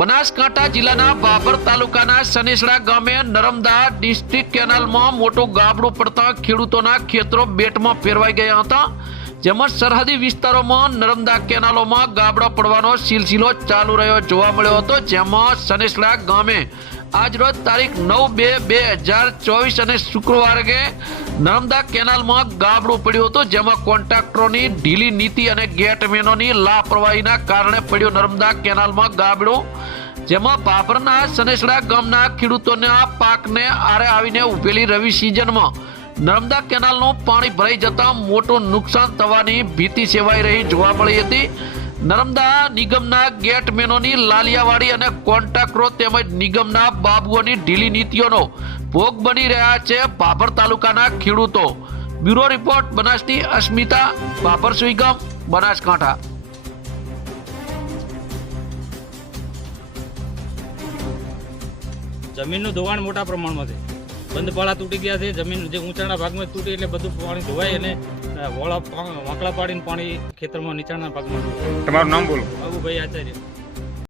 બનાસકાંઠા જિલ્લાના બાબર તાલુકાના સનેસડા ગામે નરમદા ડિસ્ટ્રિક્ટ કેનાલમાં મોટું ગાબડું પડતા ખેડૂતોના ખેતરો બેટમાં ફેરવાઈ ગયા હતા, જેમાં સરહદી વિસ્તારોમાં નરમદા કેનાલોમાં ગાબડા પડવાનો સિલસિલો ચાલુ રહ્યો જોવા મળ્યો હતો, જેમાં સનેસડા ગામે આજરોજ તારીખ નવ બે બે હજાર ચોવીસ અને શુક્રવારે નર્મદા કેનાલમાં ગાબડું પડ્યું હતું, જેમાં કોન્ટ્રાક્ટરોની ઢીલી નીતિ અને ગેટમેનોની લાપરવાહીના કારણે પડ્યું નર્મદા કેનાલમાં ગાબડું, જેમાં બાબરના સનેસડા ગામના ખેડૂતોના પાકને આરે આવીને ઉભેલી રવિ સિઝનમાં. નર્મદા કેનાલનું પાણી ભરાઈ જતા મોટું નુકસાન થવાની ભીતિ સેવાઈ રહી જોવા મળી હતી. નર્મદા નિગમના ગેટમેનોની લાલિયાવાડી અને કોન્ટ્રાક્ટરો તેમજ નિગમના બાબુઓની ઢીલી નીતિઓનો ભોગ બની રહ્યા છે ભાભર તાલુકાના ખેડૂતો. બ્યુરો રિપોર્ટ, બનાસની અસ્મિતા, બાબર સુઈગમ, બનાસકાંઠા. જમીનનું ધોવાણ મોટા પ્રમાણમાં છે. બંધ પાળા તૂટી ગયા છે જમીન જે ઊંચાણા ભાગમાં તૂટી એટલે બધું પાણી ધોવાય અને વોળા વાંકડા પાડીને પાણી ખેતરમાં નીચાણના ભાગમાં તમારું નામ બોલો. બાબુભાઈ આચાર્ય.